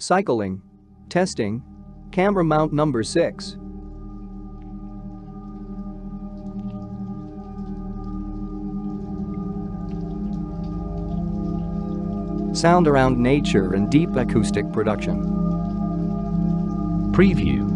Cycling. Testing. Camera mount number 6. Sound around nature and deep acoustic production. Preview.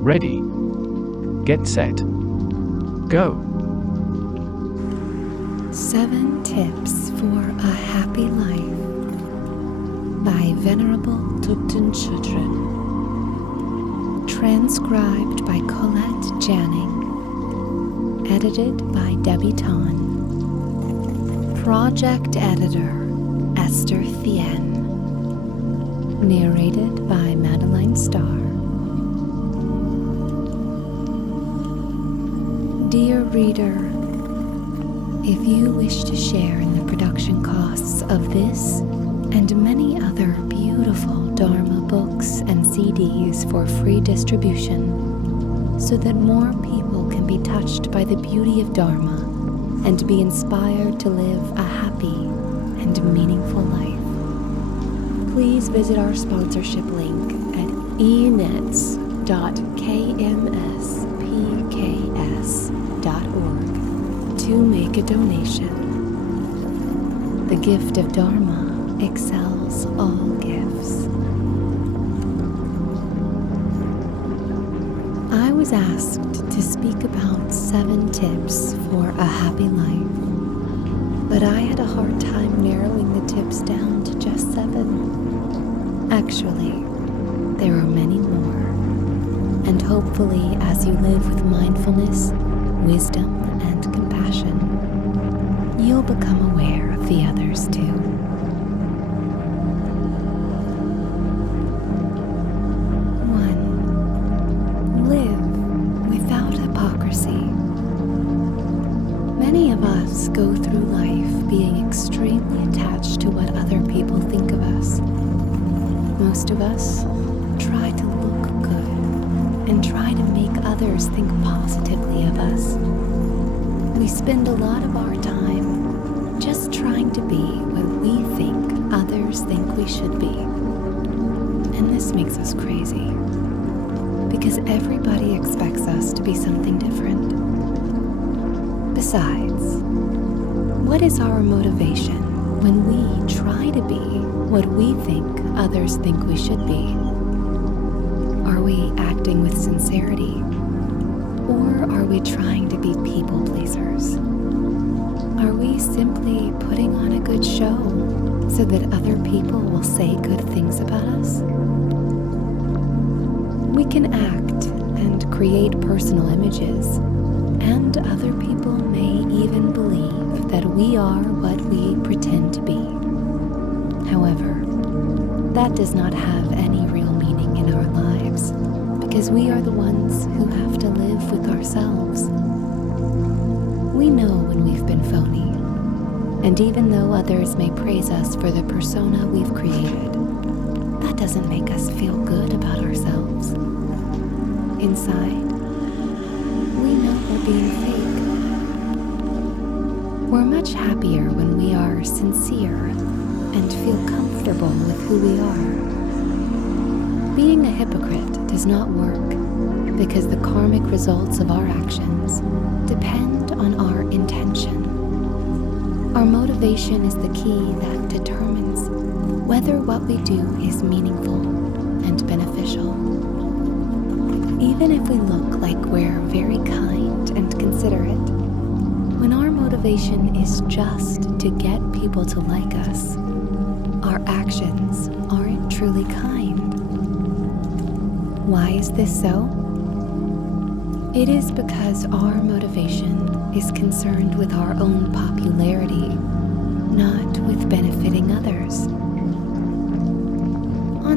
Ready, get set, go. 7 Tips for a Happy Life by Venerable Thubten Chodron. Transcribed by Colette Janning. Edited by Debbie Ton. Project Editor Esther Thien. Narrated by Medeline Star. Dear reader, if you wish to share in the production costs of this and many other beautiful Dharma books and CDs for free distribution, so that more people can be touched by the beauty of Dharma and be inspired to live a happy and meaningful life, please visit our sponsorship link at enets.kmspks.org to make a donation. The gift of Dharma excels all gifts. I was asked to speak about 7 tips for a happy life, but I had a hard time narrowing the tips down to just 7. Actually, there are many more, and hopefully as you live with mindfulness, wisdom, and compassion, you'll become aware of the others too. 1. Live without hypocrisy. Many of us go through life being extremely attached to what other people think of us. Most of us try to look good and try to make others think positively of us. We spend a lot of our time just trying to be what we think others think we should be. And this makes us crazy, because everybody expects us to be something different. Besides, what is our motivation when we try to be what we think others think we should be? Are we acting with sincerity? Or are we trying to be people pleasers? Are we simply putting on a good show so that other people will say good things about us? We can act and create personal images, and other people may even believe that we are what we pretend to be. However, that does not have any real meaning in our lives, because we are the ones who have to live with ourselves. We know when we've been phony, and even though others may praise us for the persona we've created, that doesn't make us feel good about ourselves. Inside, we know we're being fake. We're much happier when we are sincere and feel comfortable with who we are. Being a hypocrite does not work because the karmic results of our actions depend on our intention. Our motivation is the key that determines whether what we do is meaningful and beneficial. Even if we look like we're very kind and considerate, when our motivation is just to get people to like us, our actions aren't truly kind. Why is this so? It is because our motivation is concerned with our own popularity, not with benefiting others.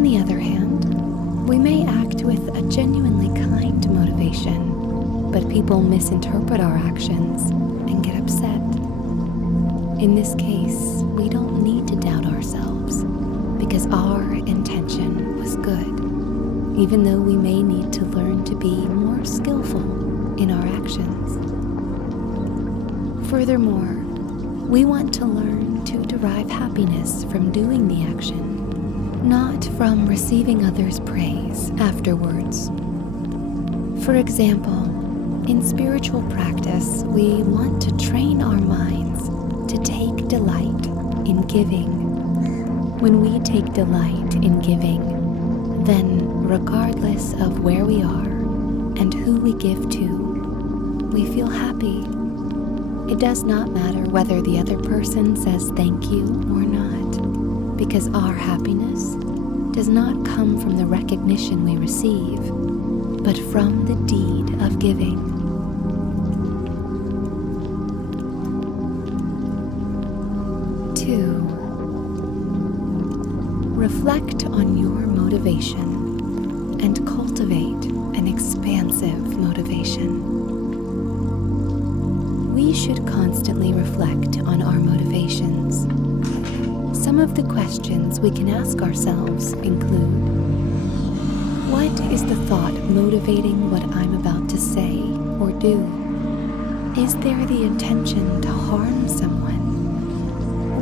On the other hand, we may act with a genuinely kind motivation, but people misinterpret our actions and get upset. In this case, we don't need to doubt ourselves because our intention was good, even though we may need to learn to be more skillful in our actions. Furthermore, we want to learn to derive happiness from doing the action, not from receiving others' praise afterwards. For example, in spiritual practice, we want to train our minds to take delight in giving. When we take delight in giving, then regardless of where we are and who we give to, we feel happy. It does not matter whether the other person says thank you or not, because our happiness does not come from the recognition we receive, but from the deed of giving. Reflect on your motivation and cultivate an expansive motivation. We should constantly reflect on our motivations. Some of the questions we can ask ourselves include: what is the thought motivating what I'm about to say or do? Is there the intention to harm someone?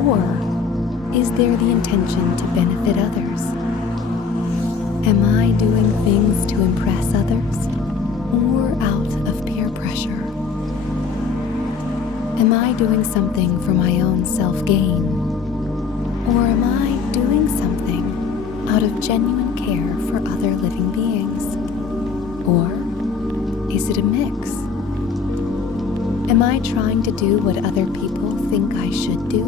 Or is there the intention to benefit others? Am I doing things to impress others or out of peer pressure? Am I doing something for my own self-gain? Or am I doing something out of genuine care for other living beings? Or is it a mix? Am I trying to do what other people think I should do?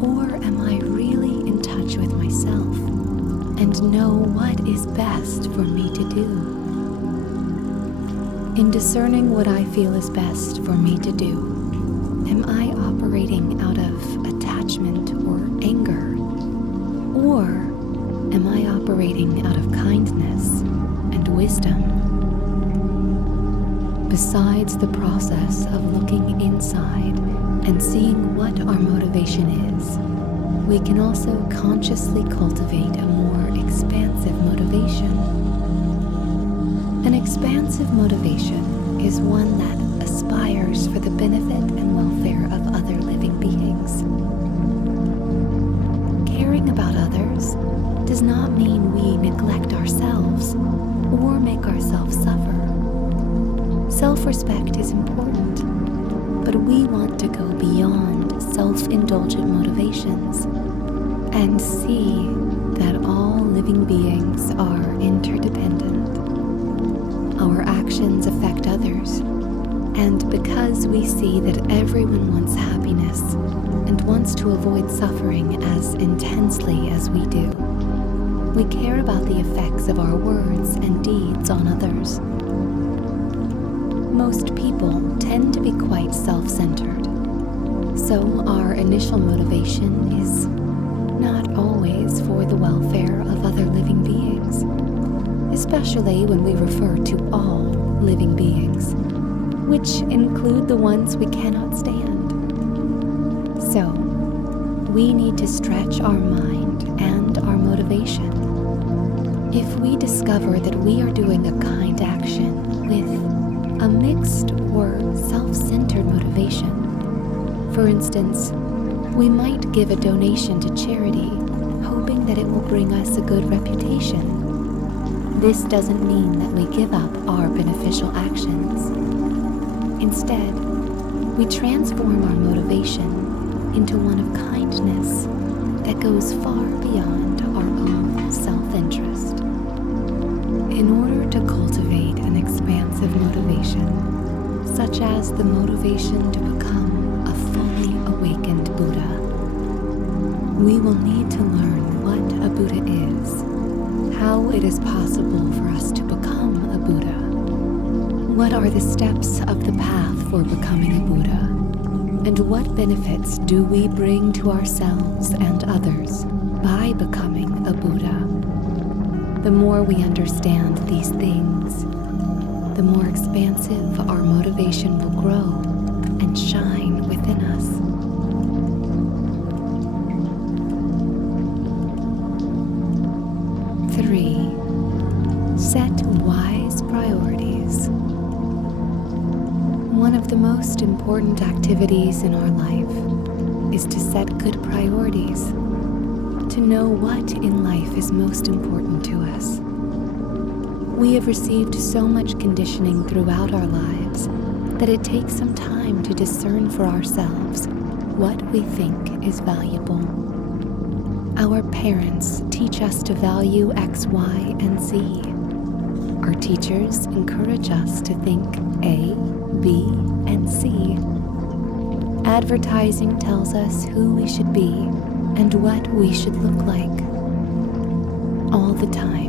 Or am I really in touch with myself and know what is best for me to do? In discerning what I feel is best for me to do, am I operating out of attachment or anger? Or am I operating out of kindness and wisdom? Besides the process of looking inside and seeing what our motivation is, we can also consciously cultivate a more expansive motivation. An expansive motivation is one that aspires for the benefit and welfare of other living beings. Caring about others does not mean we neglect ourselves or make ourselves suffer. Self-respect is important, but we want to go beyond self-indulgent motivations and see that all living beings are interdependent. Our actions affect others, and because we see that everyone wants happiness and wants to avoid suffering as intensely as we do, we care about the effects of our words and deeds on others. Most people tend to be quite self-centered, so our initial motivation is not always for the welfare of other living beings, especially when we refer to all living beings, which include the ones we cannot stand. So, we need to stretch our mind and our motivation. If we discover that we are doing a kind action with a mixed or self-centered motivation. For instance, we might give a donation to charity, hoping that it will bring us a good reputation. This doesn't mean that we give up our beneficial actions. Instead, we transform our motivation into one of kindness that goes far beyond our own self-interest. In order to cultivate an expansive motivation, such as the motivation to become a fully awakened Buddha, we will need to learn what a Buddha is, how it is possible for us to become a Buddha, what are the steps of the path for becoming a Buddha, and what benefits do we bring to ourselves and others by becoming a Buddha. The more we understand these things, the more expansive our motivation will grow and shine within us. 3. Set wise priorities. One of the most important activities in our life is to set good priorities, to know what in life is most important to us. We have received so much conditioning throughout our lives that it takes some time to discern for ourselves what we think is valuable. Our parents teach us to value X, Y, and Z. Our teachers encourage us to think A, B, and C. Advertising tells us who we should be and what we should look like. All the time,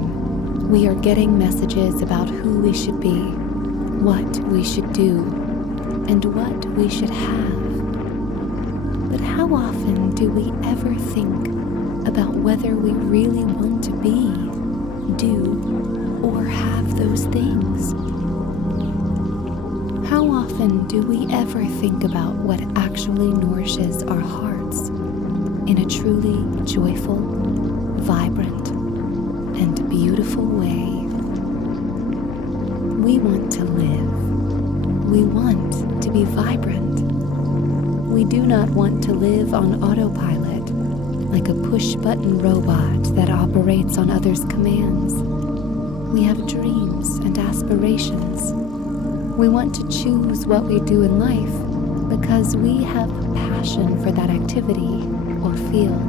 we are getting messages about who we should be, what we should do, and what we should have. But how often do we ever think about whether we really want to be, do, or have those things? How often do we ever think about what actually nourishes our hearts in a truly joyful, vibrant, and beautiful way? We want to live. We want to be vibrant. We do not want to live on autopilot, like a push-button robot that operates on others' commands. We have dreams and aspirations. We want to choose what we do in life because we have passion for that activity or field.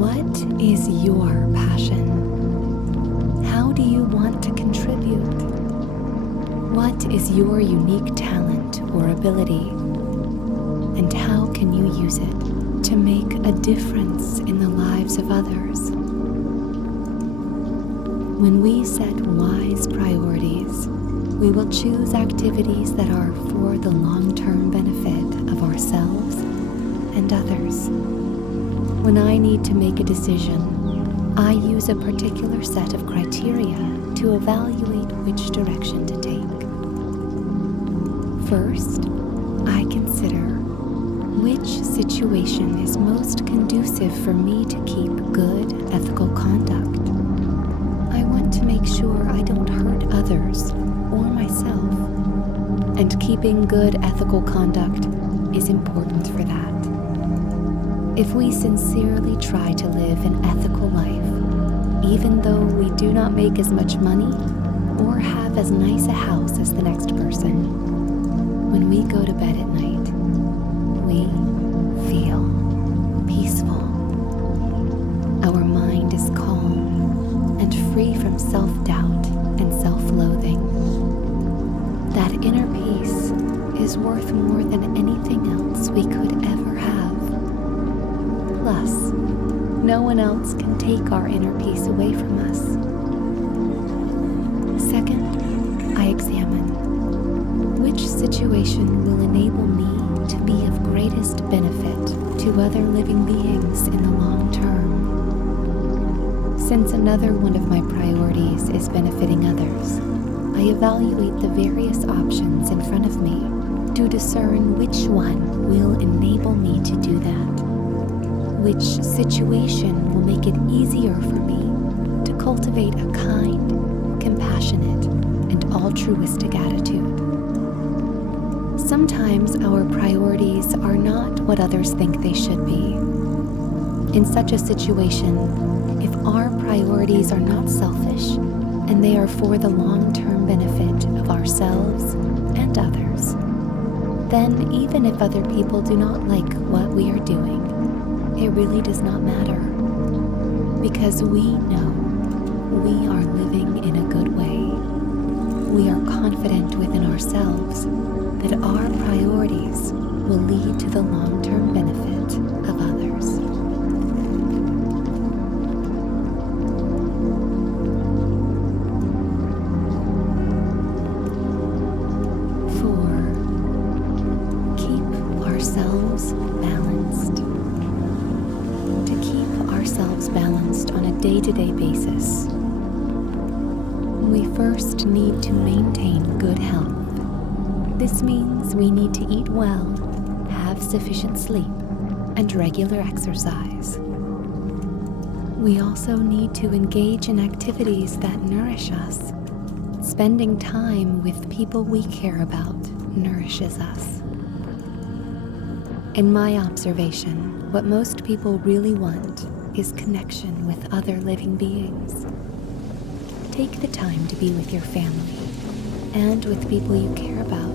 What is your passion? How do you want to contribute? What is your unique talent or ability? And how can you use it to make a difference in the lives of others? When we set wise priorities, we will choose activities that are for the long-term benefit of ourselves and others. When I need to make a decision, I use a particular set of criteria to evaluate which direction to take. First, I consider which situation is most conducive for me to keep good ethical conduct. I want to make sure I don't hurt others or myself, and keeping good ethical conduct is important for that. If we sincerely try to live an ethical life, even though we do not make as much money or have as nice a house as the next person, when we go to bed at night, we feel peaceful. Our mind is calm and free from self-doubt and self-loathing. That inner peace is worth more than anything else we could ever have. Plus, no one else can take our inner peace away from us. Second, I examine which situation will enable me to be of greatest benefit to other living beings in the long term. Since another one of my priorities is benefiting others, I evaluate the various options in front of me to discern which one will enable me to do that. Which situation will make it easier for me to cultivate a kind, compassionate, and altruistic attitude. Sometimes our priorities are not what others think they should be. In such a situation, if our priorities are not selfish and they are for the long-term benefit of ourselves and others, then even if other people do not like what we are doing, it really does not matter, because we know we are living in a good way. We are confident within ourselves that our priorities will lead to the long-term benefit of others. Ourselves balanced. experienced on a day-to-day basis. We first need to maintain good health. This means we need to eat well, have sufficient sleep, and regular exercise. We also need to engage in activities that nourish us. Spending time with people we care about nourishes us. In my observation, what most people really want is connection with other living beings. Take the time to be with your family and with people you care about.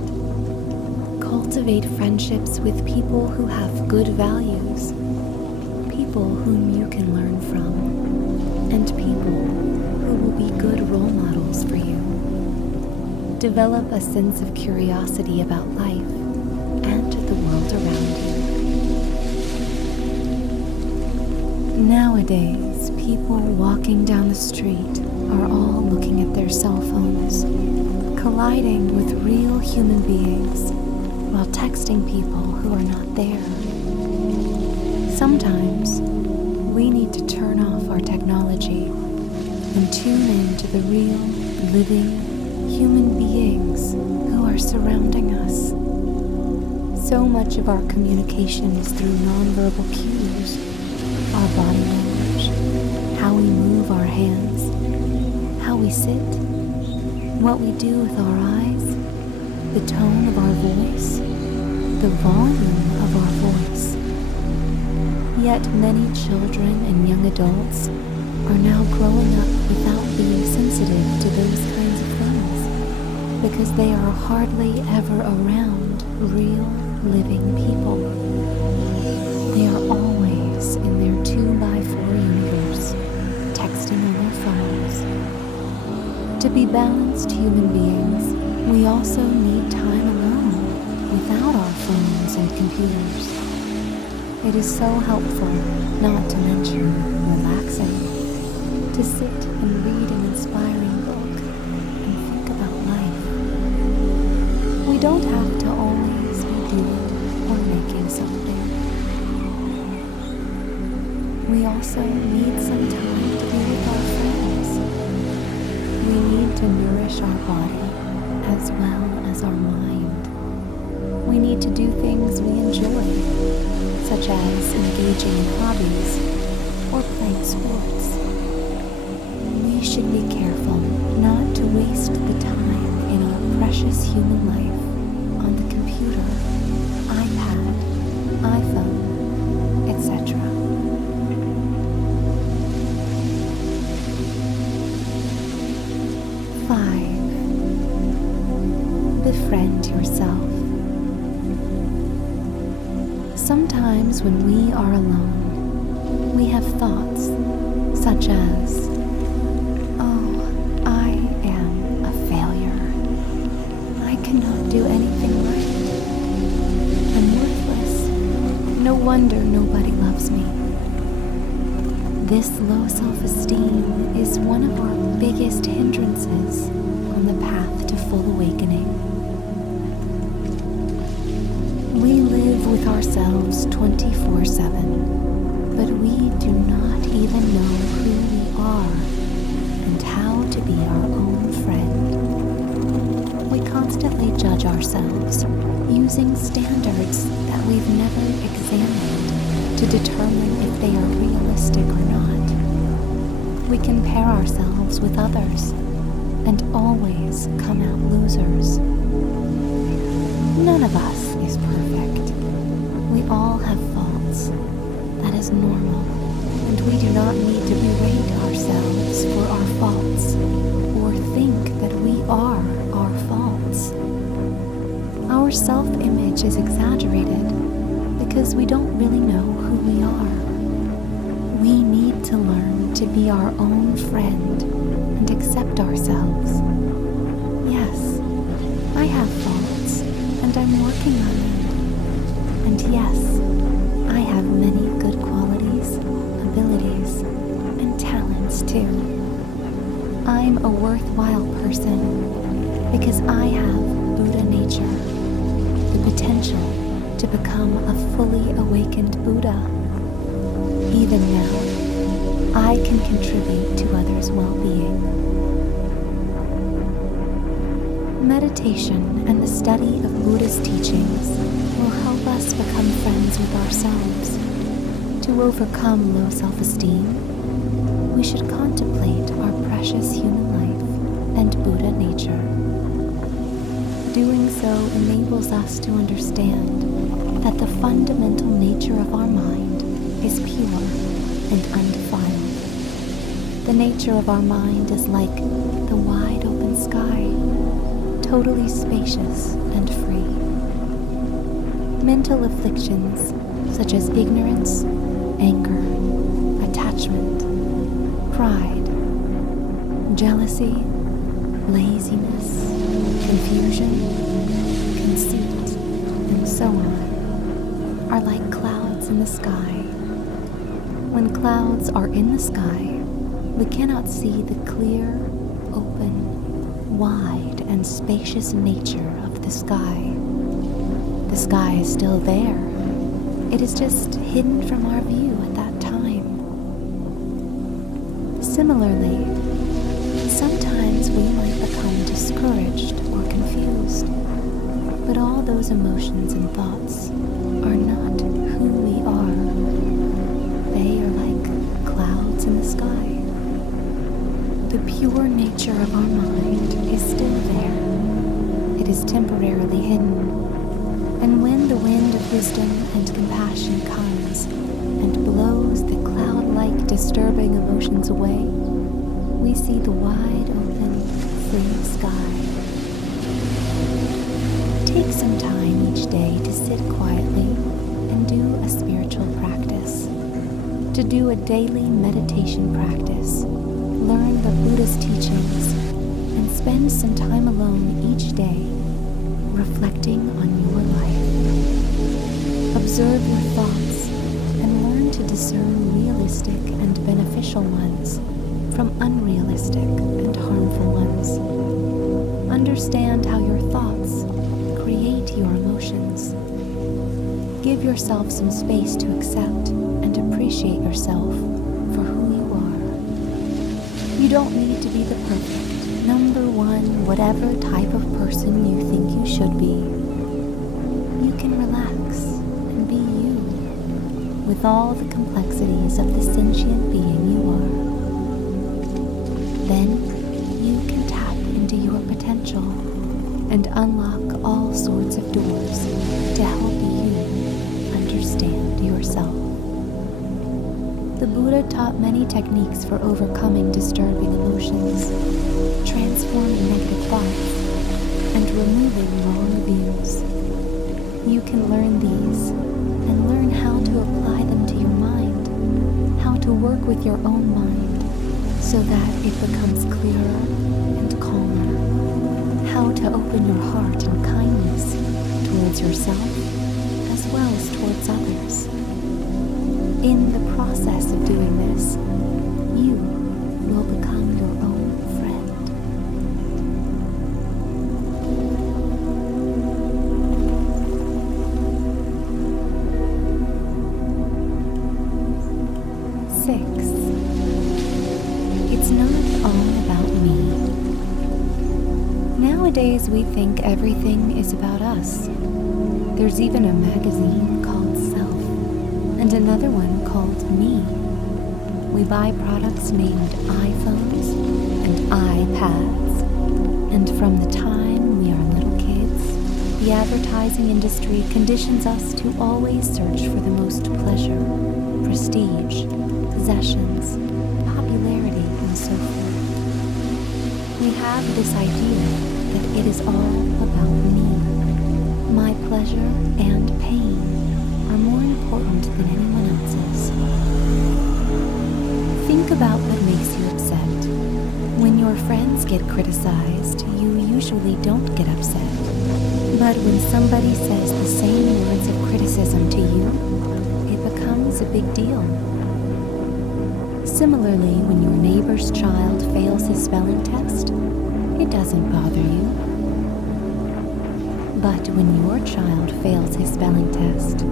Cultivate friendships with people who have good values, people whom you can learn from, and people who will be good role models for you. Develop a sense of curiosity about life and the world around you. Nowadays, people walking down the street are all looking at their cell phones, colliding with real human beings while texting people who are not there. Sometimes, we need to turn off our technology and tune in to the real, living, human beings who are surrounding us. So much of our communication is through nonverbal cues, our body language, how we move our hands, how we sit, what we do with our eyes, the tone of our voice, the volume of our voice. Yet many children and young adults are now growing up without being sensitive to those kinds of things because they are hardly ever around real living people. They are always in their 2x4 universe, texting on their phones. To be balanced human beings, we also need time alone without our phones and computers. It is so helpful, not to mention relaxing, to sit and read an inspiring book and think about life. We don't have to always be doing or making something. We also need some time to be with our friends. We need to nourish our body as well as our mind. We need to do things we enjoy, such as engaging in hobbies or playing sports. We should be careful not to waste the time in our precious human life on the computer, iPad, iPhone, etc. Befriend yourself. Sometimes when we are alone, we have thoughts such as, "Oh, I am a failure. I cannot do anything right. I'm worthless. No wonder nobody loves me." This low self-esteem is one of our biggest hindrances on the path to full awakening. We live with ourselves 24/7, but we do not even know who we are and how to be our own friend. We constantly judge ourselves using standards that we've never examined to determine if they are realistic or not. We compare ourselves with others and always come out losers. None of us is perfect. We all have faults. That is normal, and we do not need to berate ourselves for our faults or think that we are our faults. Our self-image is exaggerated because we don't really know who we are. We need to learn to be our own friend and accept ourselves. Yes, I have faults, and I'm working on them. And yes, I have many good qualities, abilities, and talents too. I'm a worthwhile person because I have Buddha nature, the potential to become a fully awakened Buddha. Even now, I can contribute to others' well-being. Meditation and the study of Buddha's teachings will help us become friends with ourselves. To overcome low self-esteem, we should contemplate our precious human life and Buddha nature. Doing so enables us to understand that the fundamental nature of our mind is pure and undefiled. The nature of our mind is like the wide open sky, totally spacious and free. Mental afflictions such as ignorance, anger, attachment, pride, jealousy, laziness, confusion, conceit, and so on, are like clouds in the sky. When clouds are in the sky, we cannot see the clear, open, wide, and spacious nature of the sky. The sky is still there. It is just hidden from our view at that time. Similarly, sometimes we might become discouraged or confused, but all those emotions and thoughts are not who we are. They are like clouds in the sky. The pure nature of our mind is still there. It is temporarily hidden. And when the wind of wisdom and compassion comes and blows the cloud-like disturbing emotions away, we see the wide open, free sky. Take some time each day to sit quietly and do a spiritual practice. To do a daily meditation practice, learn the Buddha's teachings, and spend some time alone each day reflecting on your life. Observe your thoughts and learn to discern realistic and beneficial ones from unrealistic and harmful ones. Understand how your thoughts create your emotions. Give yourself some space to accept and appreciate yourself for who you are. You don't need to be the perfect, number one, whatever type of person you think you should be. You can relax and be you, with all the complexities of the sentient being you are. Then you can tap into your potential and unlock all sorts of doors to help you understand yourself. The Buddha taught many techniques for overcoming disturbing emotions, transforming negative thoughts, and removing wrong views. You can learn these and learn how to apply them to your mind, how to work with your own mind so that it becomes clearer and calmer, how to open your heart in kindness towards yourself as well as towards others. In the process of doing this, you will become your own friend. Six. It's not all about me. Nowadays we think everything is about us. There's even a magazine called Self, and another one called Me. We buy products named iPhones and iPads, and from the time we are little kids, the advertising industry conditions us to always search for the most pleasure, prestige, possessions, popularity, and so forth. We have this idea that it is all about me. My pleasure and pain are more important than anyone else's. Think about what makes you upset. When your friends get criticized, you usually don't get upset. But when somebody says the same words of criticism to you, it becomes a big deal. Similarly, when your neighbor's child fails his spelling test, it doesn't bother you. But when your child fails his spelling test,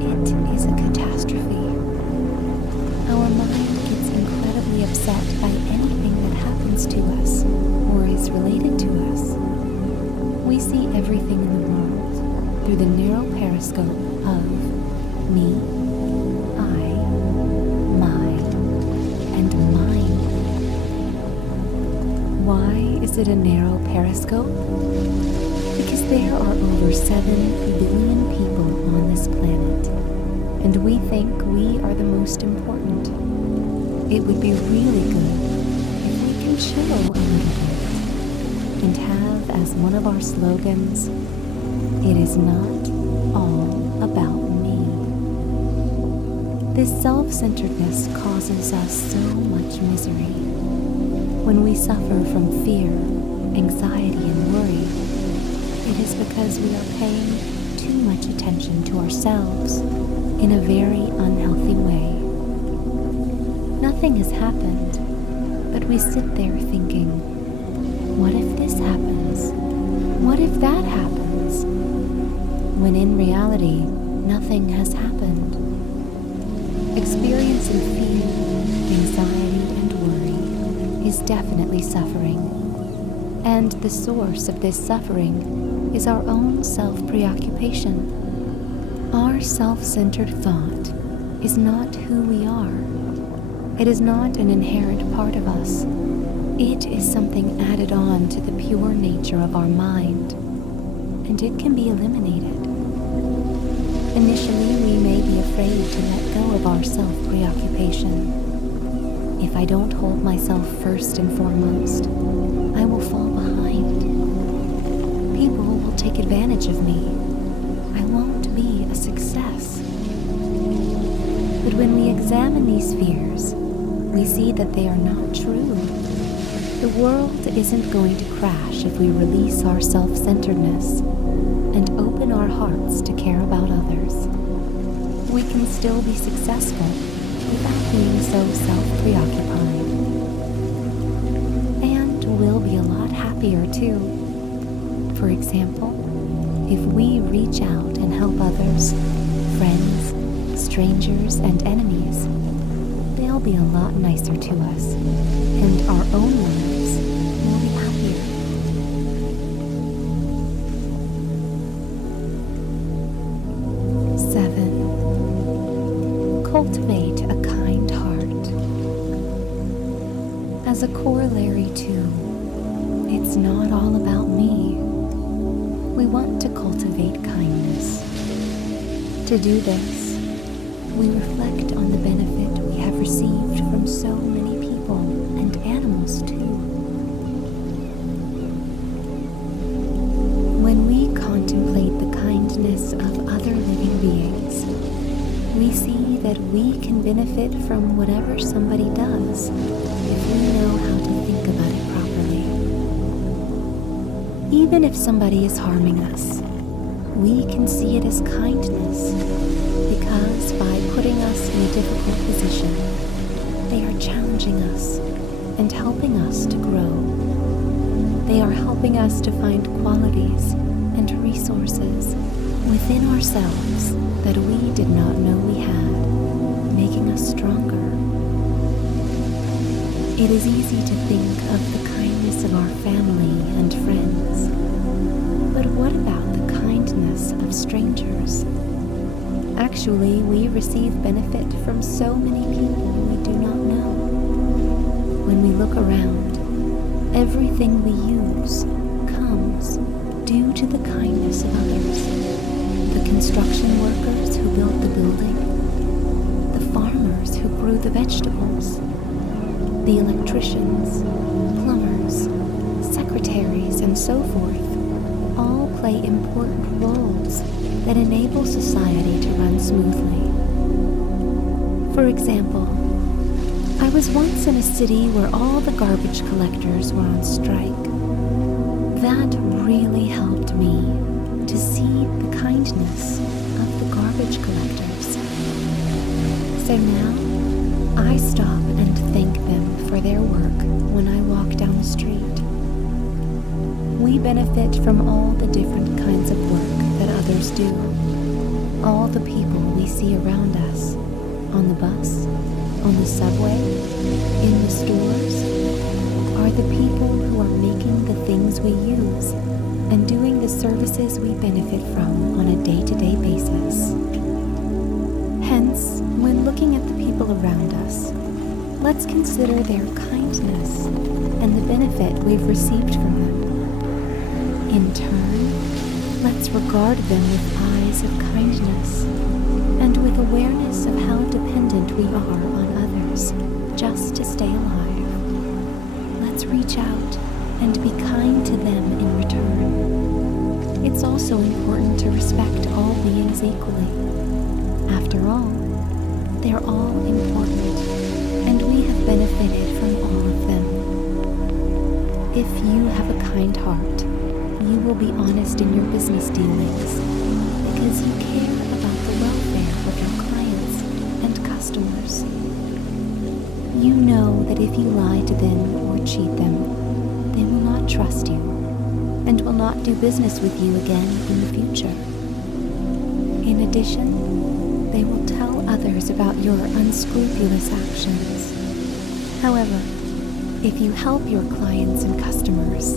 it is a catastrophe. Our mind gets incredibly upset happens to us or is related to us. We see everything in the world through the narrow periscope of me, I, my, and mine. Why is it a narrow periscope? Because there are over 7 billion people on this planet, and we think we are the most important. It would be really good if we can chill a little bit and have as one of our slogans, "It is not all about me." This self-centeredness causes us so much misery. When we suffer from fear, anxiety, and worry, it is because we are paying too much attention to ourselves in a very unhealthy way. Nothing has happened, but we sit there thinking, what if this happens? What if that happens? When in reality, nothing has happened. Experiencing fear, anxiety, and worry is definitely suffering. And the source of this suffering is our own self-preoccupation. Our self-centered thought is not who we are. It is not an inherent part of us. It is something added on to the pure nature of our mind, and it can be eliminated. Initially, we may be afraid to let go of our self-preoccupation. If I don't hold myself first and foremost, I will fall behind. People will take advantage of me. I won't be a success. But when we examine these fears, we see that they are not true. The world isn't going to crash if we release our self-centeredness and open our hearts to care about others. We can still be successful without being so self-preoccupied. And we'll be a lot happier too. For example, if we reach out and help others, friends, strangers, and enemies, they'll be a lot nicer to us, and our own lives will be happier. Seven, cultivate a kind heart. As a corollary to, it's not all about me, we want to cultivate kindness. To do this, we reflect on the benefit we have received from so many people and animals too. When we contemplate the kindness of other living beings, we see that we can benefit from whatever somebody does if we know how to think about it properly. Even if somebody is harming us, we can see it as kindness, because by putting us in a difficult position, they are challenging us and helping us to grow. They are helping us to find qualities and resources within ourselves that we did not know we had, making us stronger. It is easy to think of the kindness of our family and friends, but what about the kindness of strangers? Actually, we receive benefit from so many people we do not know. When we look around, everything we use comes due to the kindness of others. The construction workers who built the building, the farmers who grew the vegetables, the electricians, plumbers, secretaries, and so forth, all play important roles that enable society to run smoothly. For example, I was once in a city where all the garbage collectors were on strike. That really helped me to see the kindness of the garbage collectors. So now, I stop and thank them for their work when I walk down the street. We benefit from all the different kinds of work that others do. All the people we see around us, on the bus, on the subway, in the stores, are the we use and doing the services we benefit from on a day-to-day basis. Hence, when looking at the people around us, let's consider their kindness and the benefit we've received from them. In turn, let's regard them with eyes of kindness and with awareness of how dependent we are on others just to stay alive. Let's reach out and be kind to them in return. It's also important to respect all beings equally. After all, they're all important, and we have benefited from all of them. If you have a kind heart, you will be honest in your business dealings because you care about the welfare of your clients and customers. You know that if you lie to them or cheat them, they will not trust you and will not do business with you again in the future. In addition, they will tell others about your unscrupulous actions. However, if you help your clients and customers,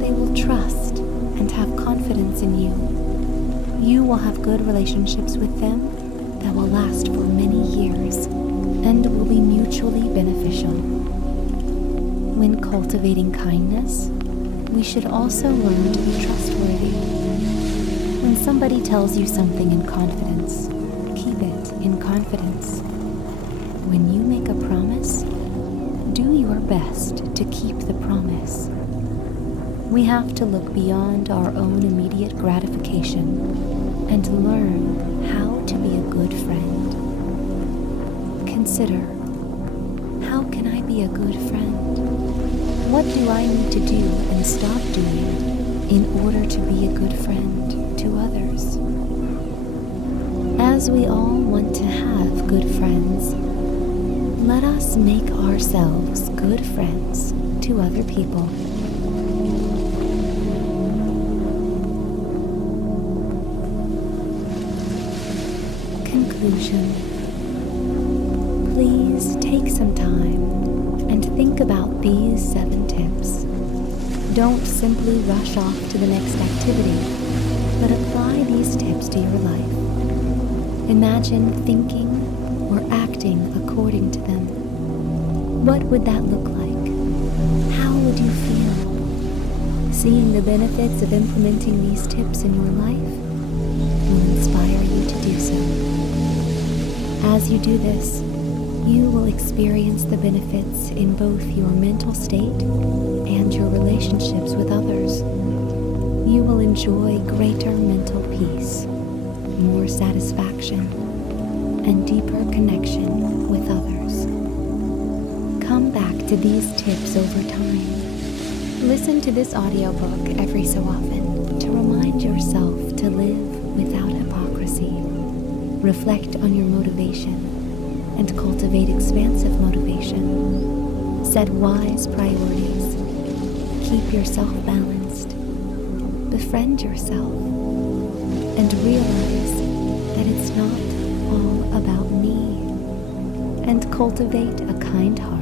they will trust and have confidence in you. You will have good relationships with them that will last for many years and will be mutually beneficial. When cultivating kindness, we should also learn to be trustworthy. When somebody tells you something in confidence, keep it in confidence. When you make a promise, do your best to keep the promise. We have to look beyond our own immediate gratification and learn how to be a good friend. Consider, how can I be a good friend? What do I need to do and stop doing in order to be a good friend to others? As we all want to have good friends, let us make ourselves good friends to other people. Conclusion. Please take some time and think about these 7 tips. Don't simply rush off to the next activity, but apply these tips to your life. Imagine thinking or acting according to them. What would that look like? How would you feel? Seeing the benefits of implementing these tips in your life will inspire you to do so. As you do this, you will experience the benefits in both your mental state and your relationships with others. You will enjoy greater mental peace, more satisfaction, and deeper connection with others. Come back to these tips over time. Listen to this audiobook every so often to remind yourself to live without hypocrisy. Reflect on your motivation and cultivate expansive motivation. Set wise priorities. Keep yourself balanced. Befriend yourself. And realize that it's not all about me. And cultivate a kind heart.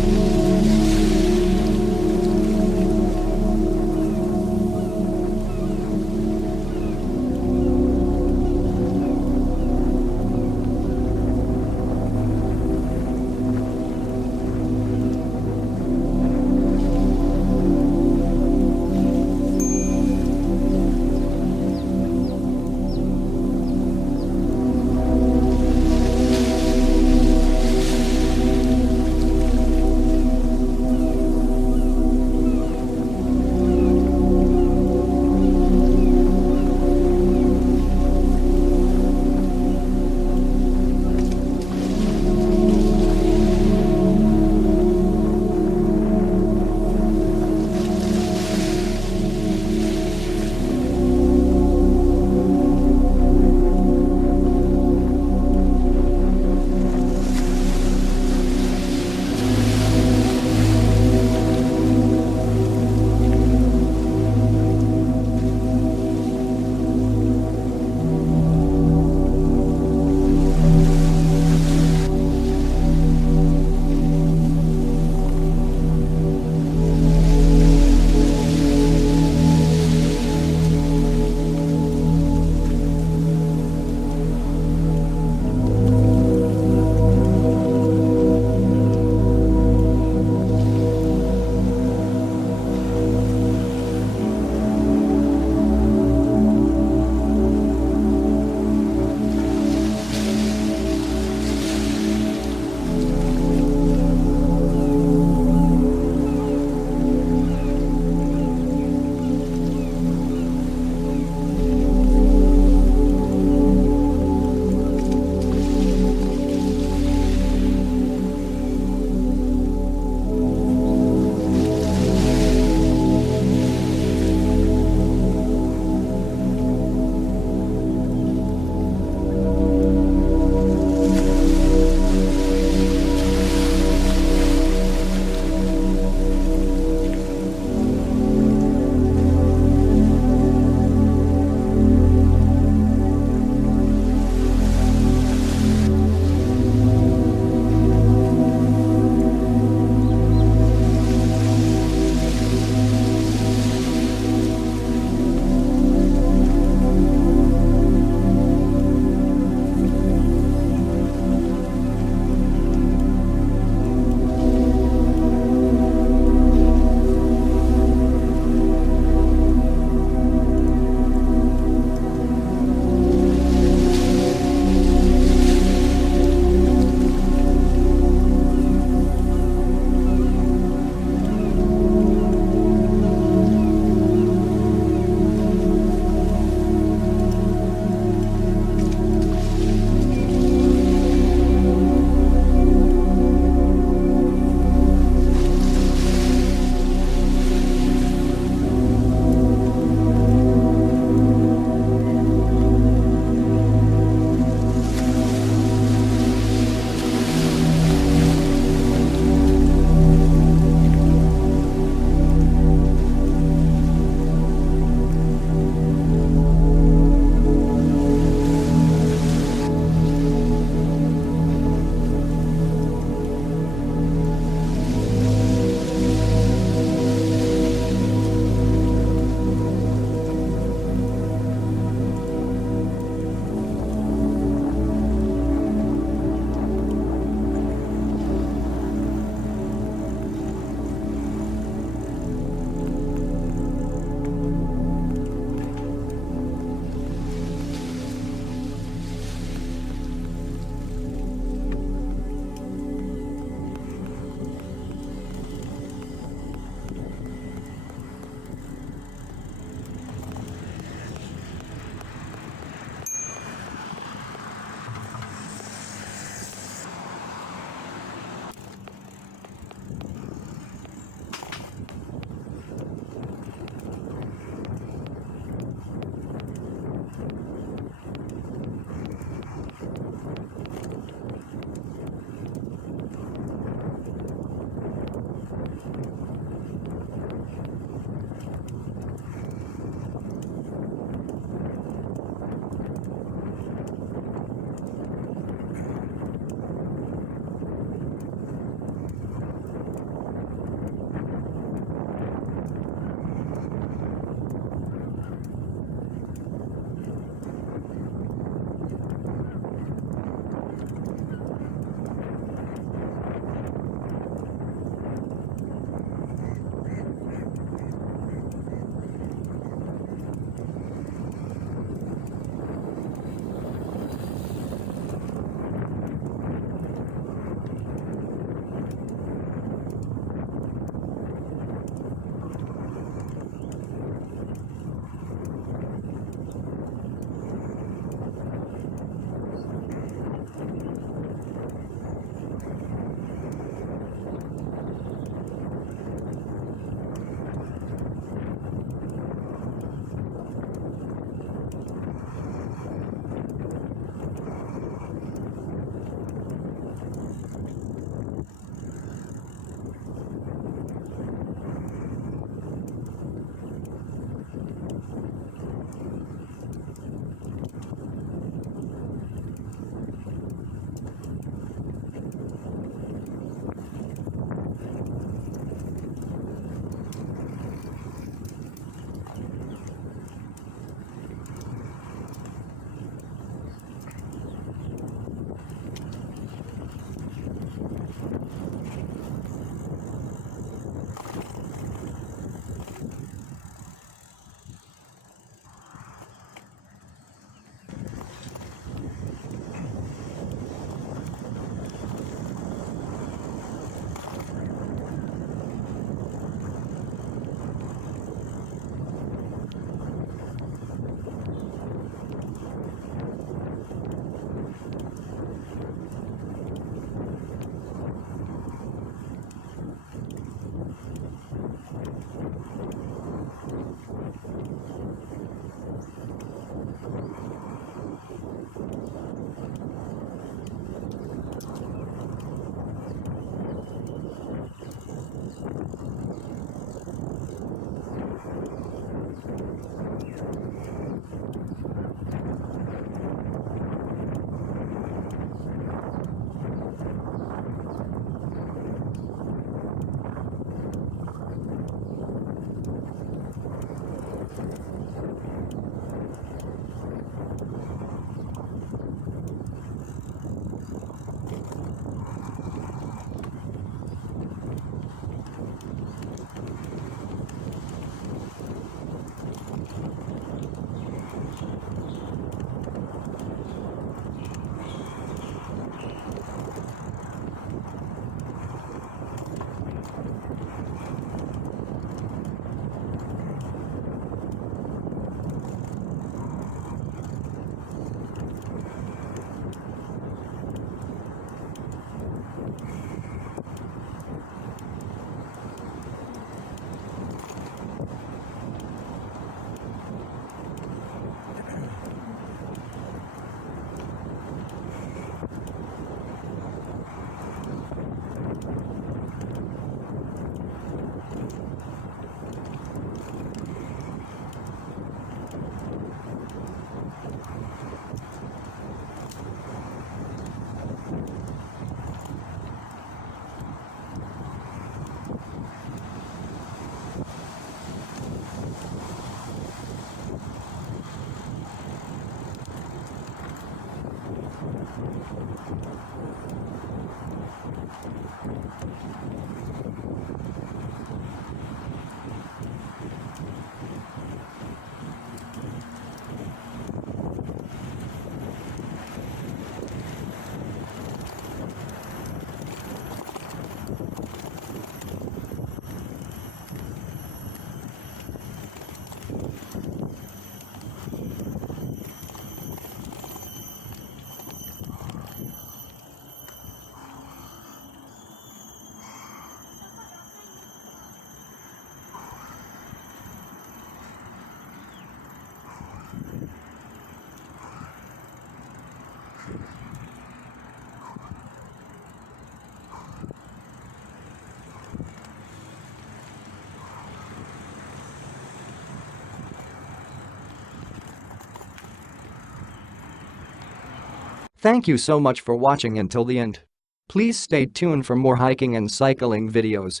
Thank you so much for watching until the end. Please stay tuned for more hiking and cycling videos.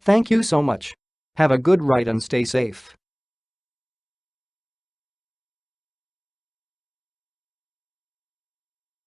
Thank you so much. Have a good ride and stay safe.